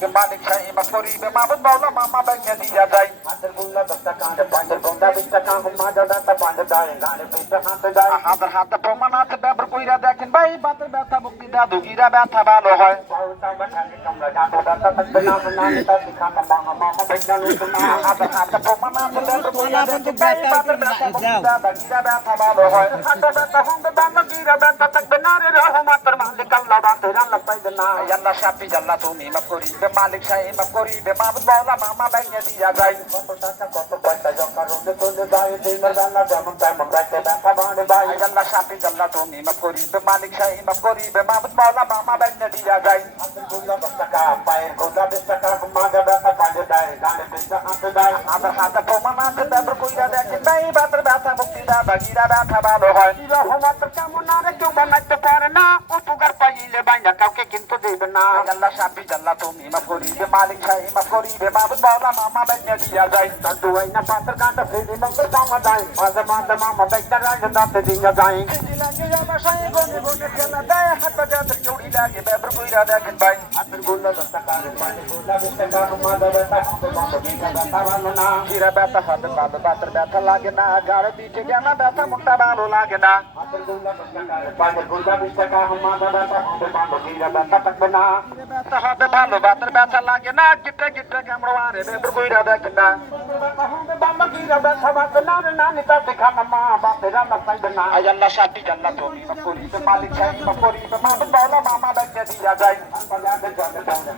করিবে মালিক সাহেব মাফ করিবে মাবুদ মাওলা মামা ব্যাংকে দিয়া যায় হাতের গুল্লা 10 টাকা পাঁচের গোন্দা 20 টাকা মাজা দাতা পাঁচ দায় গানে পেটে হাতে দায় হাতের হাতে প্রমাণ আছে ব্যবহার কইরা দেখেন ভাই বাতের ব্যথা মুক্তি দাদু গিরা ব্যথা ভালো হয় বাউটা বাটাকে কামড়া জাদু দাতা থাকবে না না নিতা দিখানা মামা মামা বেগনা লুটনা হাতের হাতে প্রমাণ আছে ব্যবহার কইরা দেখেন ভাই বাতের ব্যথা মুক্তি দাদু গিরা ব্যথা ভালো হয় হাতে ব্যথা হবে বাবা গিরা ব্যথা থাকবে না রে রহমতের মালিক আল্লাহ বাতে আল্লাহ পাইবে না আল্লাহ শাফি আল্লাহ তুমি মাফ করিবে মালিক সাহেব মাফ করিবে মাবুদ মাওলা মামা ব্যাংকে দিয়া যায় কত টাকা কত পয়সা জমা রোজে তোলে যায় দিনের বেলা যেমন তেমন রাখতে ব্যথা বাড়ে ভাই আল্লাহ শাফি আল্লাহ তুমি মাফ করিবে মালিক সাহেব মাফ করিবে মাবুদ মাওলা মামা ব্যাংকে দিয়া যায় হাতের গুল্লা 10 টাকা পায়ের গোন্দা 20 টাকা মাজা দাতা পাঁচ দায় গানে পেটে হাতে দায় হাতের হাতে প্রমাণ আছে ব্যবহার কইরা দেখেন ভাই বাতের ব্যথা মুক্তি দাদু গিরা ব্যথা ভালো হয় রহমতের কেমন আরে কেউ বানাইতে পারে না উপকার পাইলে বাইনা কাউকে কিন্তু দেবে না আল্লাহ শাফি আল্লাহ তুমি মাফ করিবে মালিক সাহেব মাফ করিবে মাবুদ মাওলা মামা ব্যাংকে দিয়া যায় দুয়াই না পাথর কাঁটা ফেরি মঙ্গল পাওয়া যায় মাঝে মাঝে মামা বেগনা রায় দাতে দিয়া যায় লাগে বাসায় গনে গনে খেলা দেয় হাত বাজাতে চুড়ি লাগে ব্যবহার কইরা দেখেন ভাই হাতের গুল্লা 10 টাকা পায়ের গোন্দা 20 টাকা মাজা দাতা হাতে বাবা গিরা দাতা ভালো না গিরা ব্যথা হাতে বাদ বাতের ব্যথা লাগে না গাড়ি পিঠে জানা ব্যথা মোটা ভালো লাগে না হাতের গুল্লা 10 টাকা পায়ের গোন্দা 20 টাকা মাজা দাতা হাতে বাবা গিরা দাতা থাকবে না ব্যথা হাতে ভালো বাতের ব্যথা লাগে না গিটে গিটে কামড় মারে ব্যবহার কইরা দেখেন না বাবা গিরা দাতা বাতে না রে না নিতা দিখানা মা বাপে রান্না পাইবে না আল্লাহ শাফি আল্লাহ তুমি মাফ করিবে মালিক সাহেব মাফ করিবে মাবুদ মাওলা মামা ব্যাংকে দিয়া যায়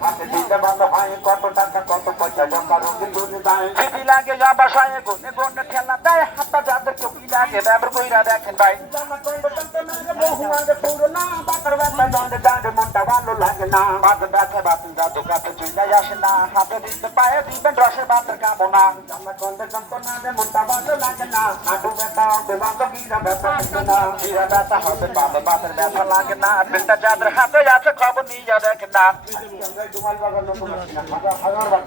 হাতে দিতে ভালো হয় কত টাকা কত পয়সা জমা রোজে তোলে যায় চিঠি লাগে বাসায় গনে গনে খেলা দেয় হাত বাজাতে চুড়ি লাগে ব্যবহার কইরা দেখেন ভাই জামা কইবে তন্ত না রে বহু আগে পুরো না বাতার ব্যথা দণ্ডে দাঁড়ে মনটা ভালো লাগে না বাতের ব্যথা বাতিল দাদু কাছে চুইলাই আসে না হাতে দিতে পায়ে দিবেন রসের বাতের কামনা জামা কইবে তন্ত না রে মনটা ভালো লাগে না হাঁটু ব্যথা হবে বাবা গিরা ব্যথা থাকে না গিরা ব্যথা হবে বাবা বাতের ব্যথা লাগে না বেলটা যাদের হাতে আছে খবর নিয়ে দেখেন না আমরা দুমাল বাগান নতুন আসছি না হাজার হাজার বার